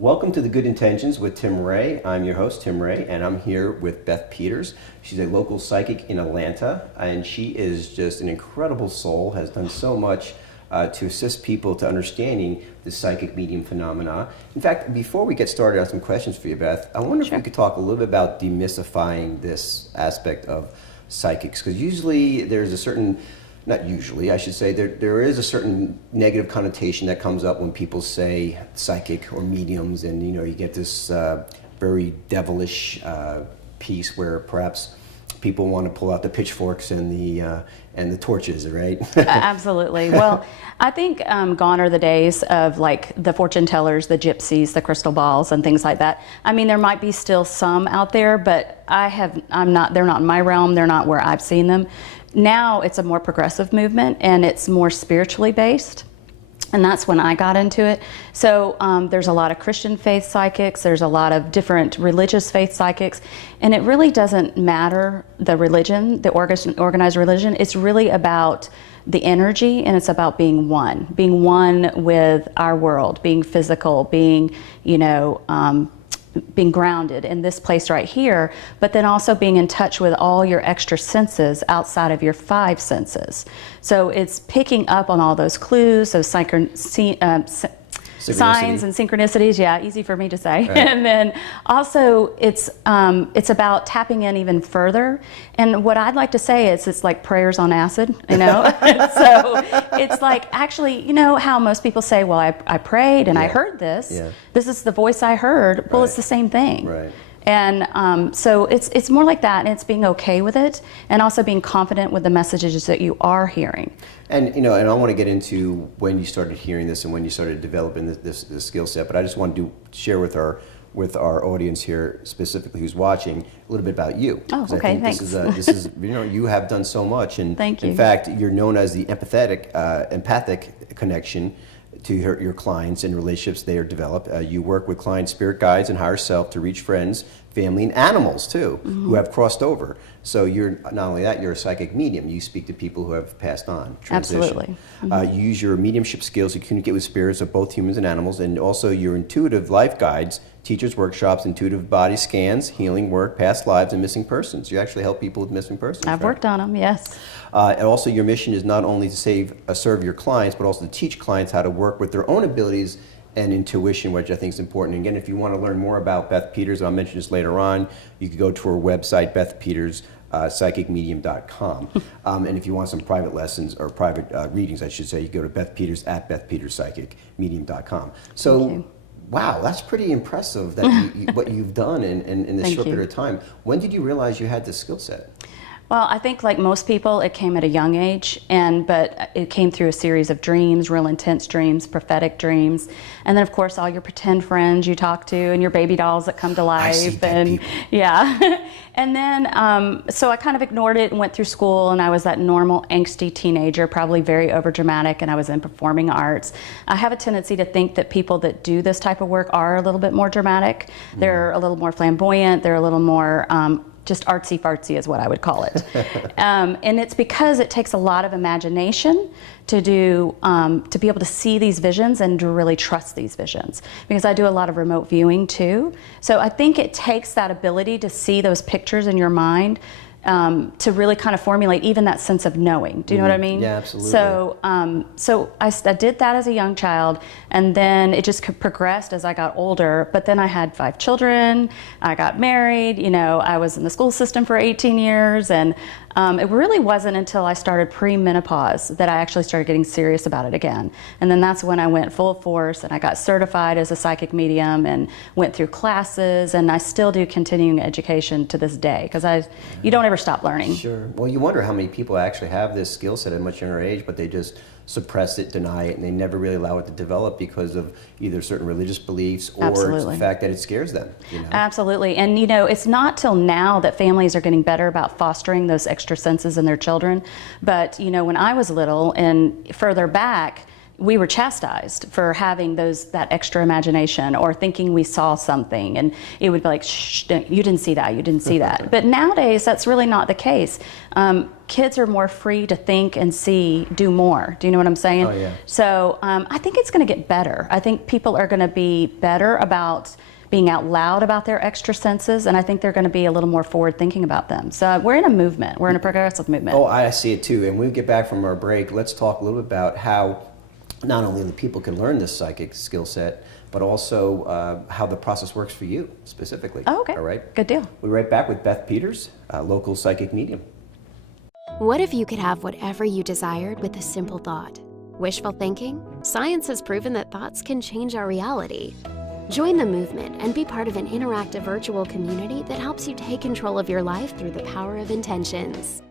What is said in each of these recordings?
Welcome to The Good Intentions with Tim Ray. I'm your host, Tim Ray, and I'm here with Beth Peters. She's a local psychic in Atlanta, and she is just an incredible soul, has done so much to assist people to understanding the psychic medium phenomena. In fact, before we get started on some questions for you, Beth, I wonder if we could talk a little bit about demystifying this aspect of psychics, because usually there's a certain not usually, I should say, there is a certain negative connotation that comes up when people say psychic or mediums, and you get this very devilish piece where perhaps people want to pull out the pitchforks and the torches, right? Absolutely. Well, I think gone are the days of like the fortune tellers, the gypsies, the crystal balls, and things like that. I mean, there might be still some out there, but I'm not. They're not in my realm. They're not where I've seen them. Now it's a more progressive movement, and it's more spiritually based. And that's when I got into it. So there's a lot of Christian faith psychics, there's a lot of different religious faith psychics, and it really doesn't matter the religion, the organized religion. It's really about the energy, and it's about being one with our world, being physical, being, being grounded in this place right here, but then also being in touch with all your extra senses outside of your five senses. So it's picking up on all those clues, those signs and synchronicities. Yeah, easy for me to say. Right. And then also it's about tapping in even further. And what I'd like to say is it's like prayers on acid, So it's like actually, how most people say, well, I prayed and I heard this. Yeah. This is the voice I heard. Well, It's the same thing. Right. And so it's more like that, and it's being okay with it, and also being confident with the messages that you are hearing. And and I want to get into when you started hearing this and when you started developing this skill set, but I just want to share with our audience here, specifically who's watching, a little bit about you. Oh, okay, thanks. This is you have done so much, and thank you. In fact, you're known as the empathic connection to your clients and relationships they are developed. You work with clients, spirit guides, and higher self to reach friends, family, and animals too, who have crossed over. So you're not only that, you're a psychic medium. You speak to people who have passed on, transition. Absolutely. You use your mediumship skills to communicate with spirits of both humans and animals, and also your intuitive life guides, teachers workshops, intuitive body scans, healing work, past lives, and missing persons. You actually help people with missing persons. I've worked on them, yes. And also your mission is not only to serve your clients, but also to teach clients how to work with their own abilities and intuition, which I think is important. And again, if you want to learn more about Beth Peters, I'll mention this later on, you can go to her website, Beth Peters, psychicmedium.com. And if you want some private lessons or private readings, I should say, you go to Beth Peters at bethpeterspsychicmedium.com. So, wow, that's pretty impressive that what you've done in this short period of time. When did you realize you had this skill set? Well, I think like most people, it came at a young age, but it came through a series of dreams, real intense dreams, prophetic dreams, and then of course all your pretend friends you talk to and your baby dolls that come to life, and yeah, and then so I kind of ignored it and went through school, and I was that normal angsty teenager, probably very overdramatic, and I was in performing arts. I have a tendency to think that people that do this type of work are a little bit more dramatic. They're a little more flamboyant. They're a little more just artsy-fartsy is what I would call it. And it's because it takes a lot of imagination to be able to see these visions and to really trust these visions. Because I do a lot of remote viewing too. So I think it takes that ability to see those pictures in your mind to really kind of formulate even that sense of knowing. Do you know what I mean? Yeah, absolutely. So I did that as a young child, and then it just progressed as I got older. But then I had 5 children, I got married, I was in the school system for 18 years, and it really wasn't until I started pre-menopause that I actually started getting serious about it again. And then that's when I went full force, and I got certified as a psychic medium and went through classes, and I still do continuing education to this day, because you don't ever stop learning. Sure. Well, you wonder how many people actually have this skill set at a much younger age, but they just suppress it, deny it, and they never really allow it to develop because of either certain religious beliefs or the fact that it scares them. Absolutely. And it's not till now that families are getting better about fostering those extra senses in their children. But when I was little and further back, we were chastised for having that extra imagination or thinking we saw something, and it would be like, shh, you didn't see that, you didn't see that. But nowadays, that's really not the case. Kids are more free to think and see, do more. Do you know what I'm saying? Oh, yeah. So I think it's going to get better. I think people are going to be better about being out loud about their extra senses, and I think they're going to be a little more forward thinking about them. So we're in a movement. We're in a progressive movement. Oh, I see it too. And when we get back from our break, let's talk a little bit about how not only the people can learn this psychic skill set, but also how the process works for you specifically. Oh, okay. All right. Good deal. We'll be right back with Beth Peters, local psychic medium. What if you could have whatever you desired with a simple thought? Wishful thinking? Science has proven that thoughts can change our reality. Join the movement and be part of an interactive virtual community that helps you take control of your life through the power of intentions.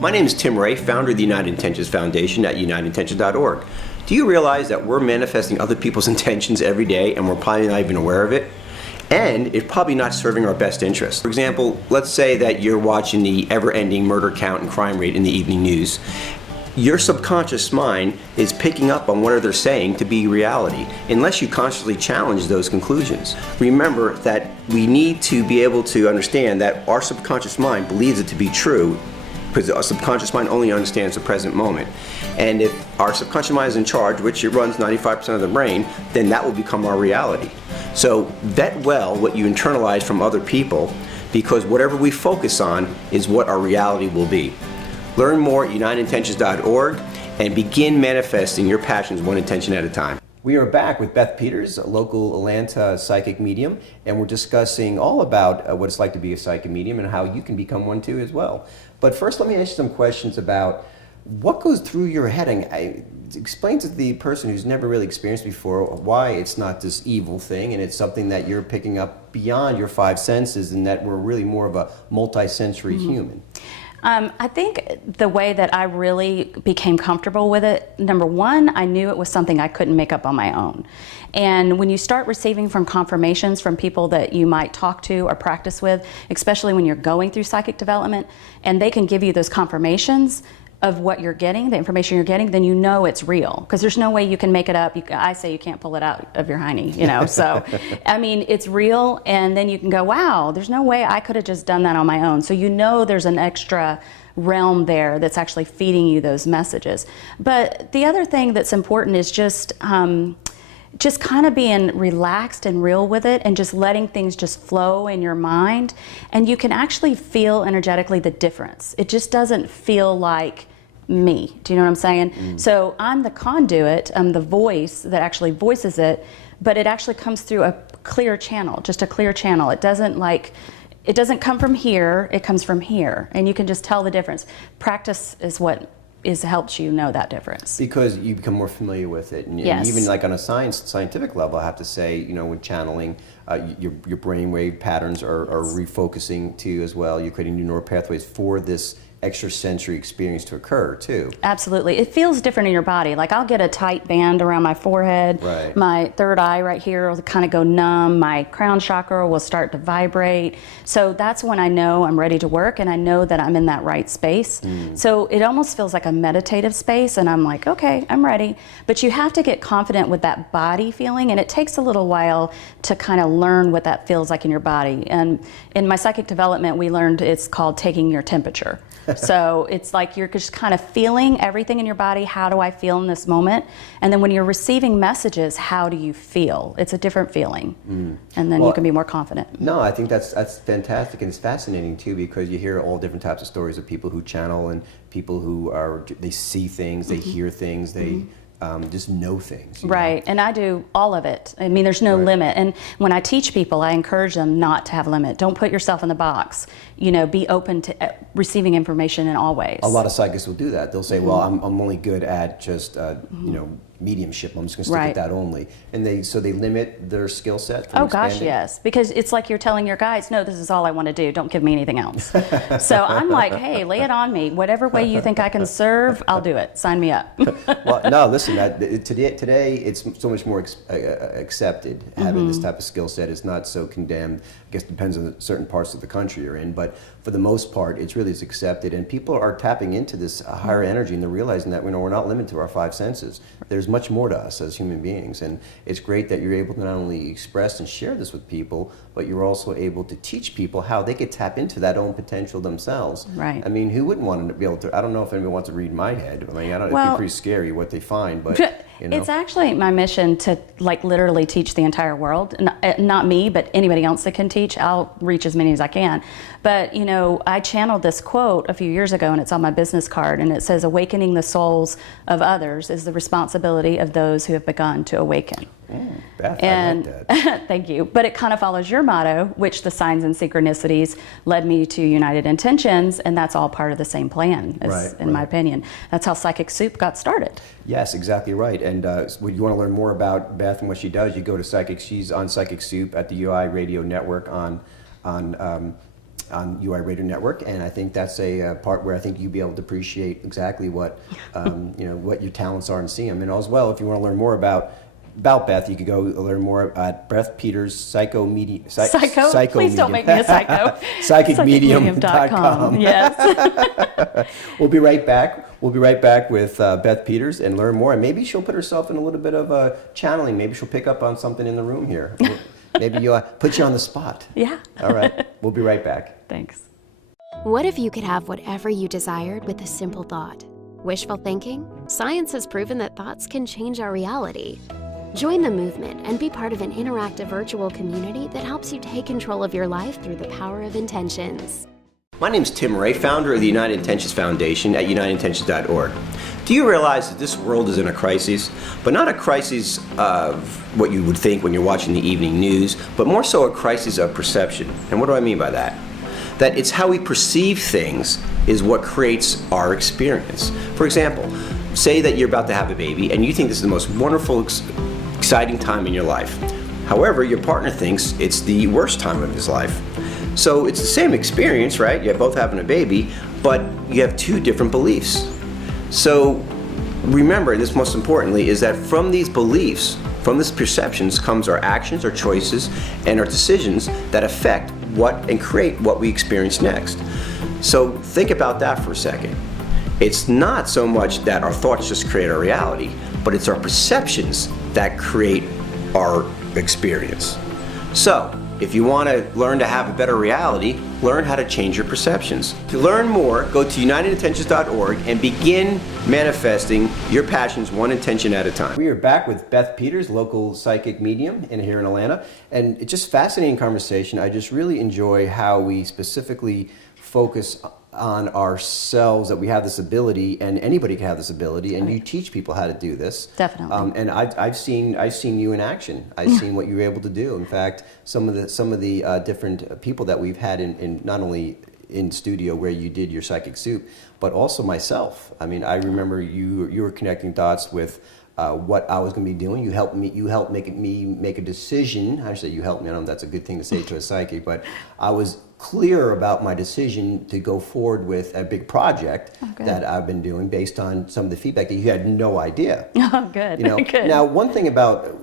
My name is Tim Ray, founder of the United Intentions Foundation at unitedintentions.org. Do you realize that we're manifesting other people's intentions every day and we're probably not even aware of it? And it's probably not serving our best interests. For example, let's say that you're watching the ever-ending murder count and crime rate in the evening news. Your subconscious mind is picking up on what they're saying to be reality, unless you consciously challenge those conclusions. Remember that we need to be able to understand that our subconscious mind believes it to be true, because our subconscious mind only understands the present moment. And if our subconscious mind is in charge, which it runs 95% of the brain, then that will become our reality. So vet well what you internalize from other people, because whatever we focus on is what our reality will be. Learn more at unitedintentions.org and begin manifesting your passions one intention at a time. We are back with Beth Peters, a local Atlanta psychic medium, and we're discussing all about what it's like to be a psychic medium and how you can become one too as well. But first, let me ask you some questions about what goes through your head. And explain to the person who's never really experienced before why it's not this evil thing and it's something that you're picking up beyond your five senses, and that we're really more of a multi-sensory human. I think the way that I really became comfortable with it, number one, I knew it was something I couldn't make up on my own. And when you start receiving from confirmations from people that you might talk to or practice with, especially when you're going through psychic development, and they can give you those confirmations of what you're getting, the information you're getting, then you know it's real. Because there's no way you can make it up. I say you can't pull it out of your hiney, you know. So, I mean, it's real, and then you can go, wow, there's no way I could have just done that on my own. So you know there's an extra realm there that's actually feeding you those messages. But the other thing that's important is just kind of being relaxed and real with it, and just letting things just flow in your mind. And you can actually feel energetically the difference. It just doesn't feel like me. Do you know what I'm saying? So I'm the conduit, I'm the voice that actually voices it, but it actually comes through a clear channel, just a clear channel. It doesn't come from here, it comes from here. And you can just tell the difference. Practice is what helps you know that difference. Because you become more familiar with it. And Yes. even like on a scientific level, I have to say, you know, when channeling, your brainwave patterns are refocusing to you as well. You're creating new neural pathways for this extrasensory experience to occur too. Absolutely. It feels different in your body. Like I'll get a tight band around my forehead. Right. My third eye right here will kind of go numb. My crown chakra will start to vibrate. So that's when I know I'm ready to work, and I know that I'm in that right space. So it almost feels like a meditative space, and I'm like, okay, I'm ready. But you have to get confident with that body feeling, and it takes a little while to kind of learn what that feels like in your body. And in my psychic development, we learned it's called taking your temperature. So it's like you're just kind of feeling everything in your body. How do I feel in this moment? And then when you're receiving messages, how do you feel? It's a different feeling. And then you can be more confident. No, I think that's fantastic, and it's fascinating too, because you hear all different types of stories of people who channel and people who they see things, they hear things, they just know things. Right, and I do all of it. I mean, there's no limit. And when I teach people, I encourage them not to have a limit. Don't put yourself in the box. You know, be open to receiving information in all ways. A lot of psychics will do that. They'll say, well, I'm only good at just, you know, mediumship. I'm just going to stick with that only. And they limit their skill set from gosh, yes. Because it's like you're telling your guys, no, this is all I want to do. Don't give me anything else. So I'm like, hey, lay it on me. Whatever way you think I can serve, I'll do it. Sign me up. Well, no, listen, today it's so much more accepted. Having this type of skill set is not so condemned. I guess it depends on certain parts of the country you're in, but for the most part, it's accepted, and people are tapping into this higher energy, and they're realizing that we're not limited to our five senses. There's much more to us as human beings, and it's great that you're able to not only express and share this with people, but you're also able to teach people how they could tap into that own potential themselves. Right. I mean, who wouldn't want to be able to? I don't know if anybody wants to read my head. I mean, I don't. It'd be pretty scary what they find, but you know. It's actually my mission to like literally teach the entire world. Not me, but anybody else that can teach. I'll reach as many as I can. But you know, I channeled this quote a few years ago, and it's on my business card, and it says, "Awakening the souls of others is the responsibility of those who have begun to awaken." Beth, And I like that. thank you. But it kind of follows your motto, which the signs and synchronicities led me to United Intentions, and that's all part of the same plan, in my opinion. That's how Psychic Soup got started. Yes, exactly right. And when you want to learn more about Beth and what she does, you go to Psychic. She's on Psychic Soup at the UI Radio Network on UI Radio Network, and I think that's a part where I think you'll be able to appreciate exactly what you know, what your talents are and see them. And as well, if you want to learn more about Beth, you could go learn more at Beth Peters Psycho. Please don't make me a psycho. Psychicmedium.com. Yes. We'll be right back. We'll be right back with Beth Peters and learn more. And maybe she'll put herself in a little bit of channeling. Maybe she'll pick up on something in the room here. Maybe you'll put you on the spot. Yeah. All right. We'll be right back. Thanks. What if you could have whatever you desired with a simple thought? Wishful thinking? Science has proven that thoughts can change our reality. Join the movement and be part of an interactive virtual community that helps you take control of your life through the power of intentions. My name is Tim Ray, founder of the United Intentions Foundation at unitedintentions.org. Do you realize that this world is in a crisis? But not a crisis of what you would think when you're watching the evening news, but more so a crisis of perception. And what do I mean by that? That it's how we perceive things is what creates our experience. For example, say that you're about to have a baby and you think this is the most wonderful, exciting time in your life. However, your partner thinks it's the worst time of his life. So it's the same experience, right? You're both having a baby, but you have two different beliefs. So remember, and this most importantly, is that from these beliefs, from these perceptions comes our actions, our choices, and our decisions that affect what and create what we experience next. So think about that for a second. It's not so much that our thoughts just create our reality, but it's our perceptions that create our experience. So, if you want to learn to have a better reality, learn how to change your perceptions. To learn more, go to unitedintentions.org and begin manifesting your passions one intention at a time. We are back with Beth Peters, local psychic medium here in Atlanta, and it's just fascinating conversation. I just really enjoy how we specifically focus on ourselves, that we have this ability, and anybody can have this ability, and you teach people how to do this. Definitely. And I've seen you in action. I've seen what you were able to do. In fact, some of the different people that we've had in not only in studio where you did your Psychic Soup, but also myself. I mean, I remember you were connecting dots with what I was going to be doing. You helped me make a decision. I say you helped me. I don't know if that's a good thing to say to a psychic, but I was clear about my decision to go forward with a big project that I've been doing based on some of the feedback that you had no idea. Oh, good. You know, Good. now one thing about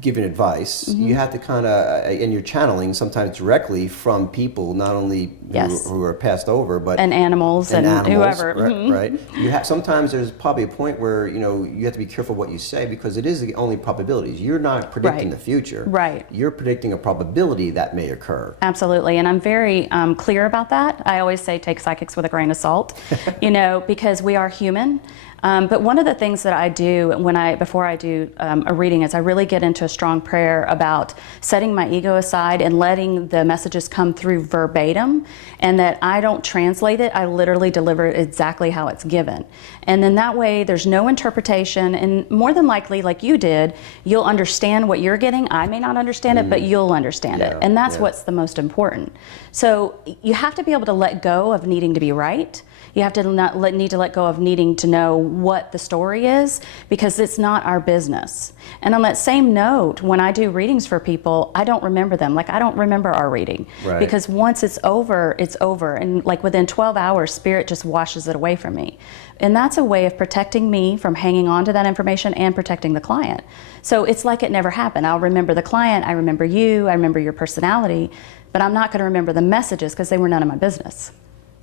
giving advice, you have to kind of, and you're channeling sometimes directly from people, not only who are passed over, but and animals and whoever. Right, right. You have sometimes there's probably a point where you have to be careful what you say because it is the only probabilities. You're not predicting the future. Right. You're predicting a probability that may occur. Absolutely, and I'm very clear about that. I always say take psychics with a grain of salt, because we are human. But one of the things that I do before I do a reading is I really get into a strong prayer about setting my ego aside and letting the messages come through verbatim, and that I don't translate it. I literally deliver it exactly how it's given. And then that way there's no interpretation, and more than likely, like you did, you'll understand what you're getting. I may not understand it, but you'll understand it. And that's what's the most important. So you have to be able to let go of needing to be right. You have to need to let go of needing to know what the story is, because it's not our business. And on that same note, when I do readings for people, I don't remember them. Like, I don't remember our reading. Right. Because once it's over, it's over. And like within 12 hours, Spirit just washes it away from me. And that's a way of protecting me from hanging on to that information and protecting the client. So it's like it never happened. I'll remember the client, I remember you, I remember your personality, but I'm not going to remember the messages because they were none of my business.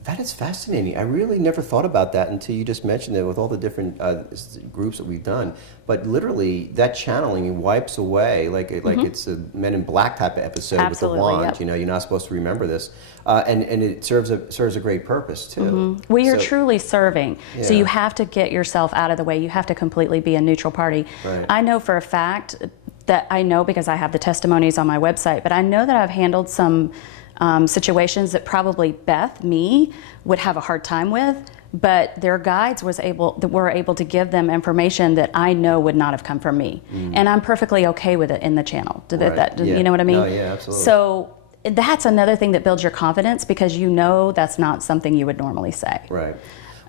That is fascinating. I really never thought about that until you just mentioned it with all the different groups that we've done. But literally, that channeling wipes away like it's a Men in Black type of episode. Absolutely, with the wand. yep. You know, you're not supposed to remember this, and it serves a great purpose too. Well, you're truly serving, so Yeah. you have to get yourself out of the way. You have to completely be a neutral party. Right. I know for a fact that I know because I have the testimonies on my website, but I know that I've handled some situations that probably Beth, me, would have a hard time with, but their guides were able to give them information that I know would not have come from me. And I'm perfectly okay with it in the channel. Right. Yeah. You know what I mean? No, yeah, absolutely. So that's another thing that builds your confidence, because you know that's not something you would normally say. Right.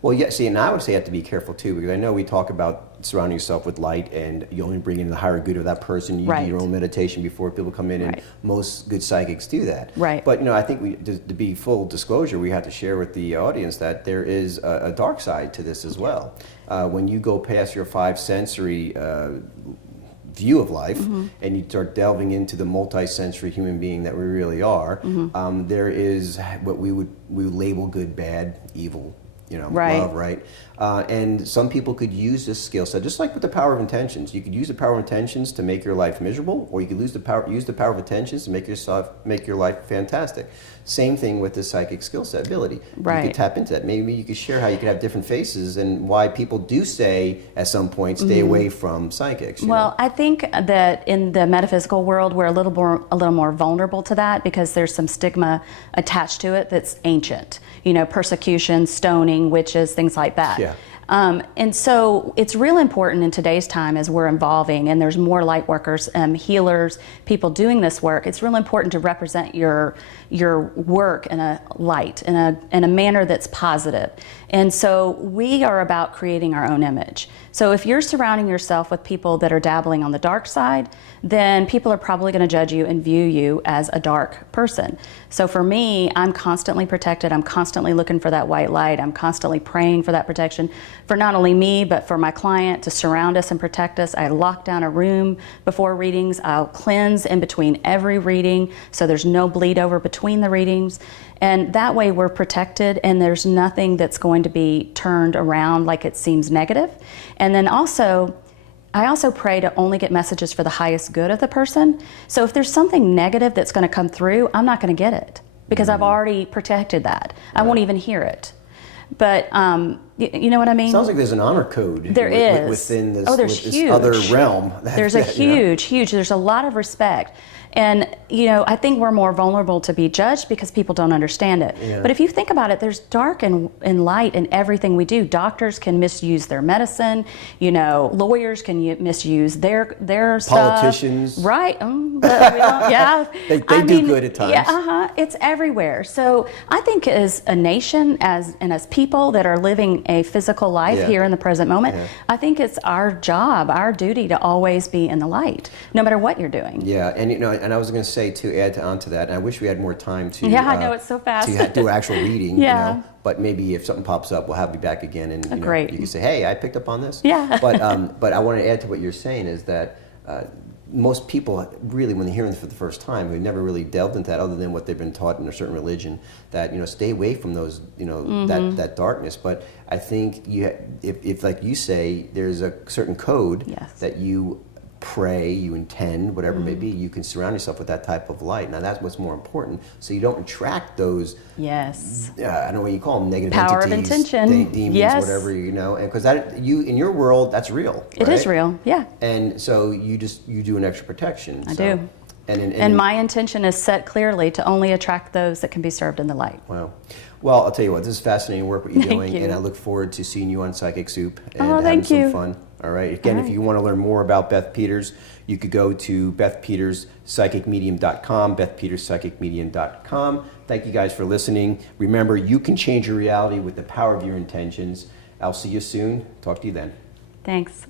Well, yeah, see, and I would say you have to be careful too, because I know we talk about surrounding yourself with light, and you only bring in the higher good of that person. You Right. do your own meditation before people come in, and Right. most good psychics do that. Right. But, you know, I think to be full disclosure, we have to share with the audience that there is a dark side to this as well. When you go past your five sensory view of life, and you start delving into the multi-sensory human being that we really are, there is what we would label good, bad, evil, you know, Right. love, right? And some people could use this skill set, just like with the power of intentions. You could use the power of intentions to make your life miserable, or you could use the power of intentions to make your life fantastic. Same thing with the psychic skill set ability. Right. You could tap into that. Maybe you could share how you could have different faces and why people do say at some point stay away from psychics. You Well, know? I think that in the metaphysical world, we're a little more vulnerable to that, because there's some stigma attached to it that's ancient. You know, persecution, stoning, witches, things like that. Yeah. And so it's real important in today's time, as we're evolving and there's more light workers, healers, people doing this work. It's real important to represent your work in a light, in a manner that's positive. And so we are about creating our own image. So if you're surrounding yourself with people that are dabbling on the dark side, then people are probably going to judge you and view you as a dark person. So for me, I'm constantly protected. I'm constantly looking for that white light. I'm constantly praying for that protection for not only me, but for my client, to surround us and protect us. I lock down a room before readings. I'll cleanse in between every reading, so there's no bleed over between the readings. And that way we're protected, and there's nothing that's going to be turned around like it seems negative. And then also, I also pray to only get messages for the highest good of the person. So if there's something negative that's going to come through, I'm not going to get it, because I've already protected that. I won't even hear it. But you know what I mean? Sounds like there's an honor code. There is. Within this, there's this huge. other realm. There's a huge, there's a lot of respect. And, you know, I think we're more vulnerable to be judged because people don't understand it. Yeah. But if you think about it, there's dark and light in everything we do. Doctors can misuse their medicine. You know, lawyers can misuse their stuff. Politicians. Right. But we don't, yeah. They do good at times. Yeah, it's everywhere. So I think as a nation, as people that are living a physical life Yeah. here in the present moment, Yeah. I think it's our job, our duty to always be in the light, no matter what you're doing. Yeah, and you know, and I was going to say to add onto that, and I wish we had more time to. Yeah, I know, it's so fast. To do actual reading. Yeah. You know, but maybe if something pops up, we'll have you back again, and you know, Great. you can say, "Hey, I picked up on this." Yeah. But I want to add to what you're saying is that. Most people really, when they hear this for the first time, who've never really delved into that, other than what they've been taught in a certain religion, that stay away from those, that darkness. But I think if like you say, there's a certain code Yes. that you pray, you intend, whatever it may be, you can surround yourself with that type of light. Now that's what's more important, so you don't attract those. Yes. I don't know what you call them, negative Power of entities, intention. demons, Yes. whatever, and because that in your world, that's real. It is real, yeah. And so you do an extra protection. I so. do. And my intention is set clearly to only attract those that can be served in the light. Wow. Well, I'll tell you what, this is fascinating work what you're Thank doing, you. and I look forward to seeing you on Psychic Soup and Oh, having thank some you. fun. All right. Again, if you want to learn more about Beth Peters, you could go to bethpeterspsychicmedium.com, bethpeterspsychicmedium.com. Thank you guys for listening. Remember, you can change your reality with the power of your intentions. I'll see you soon. Talk to you then. Thanks.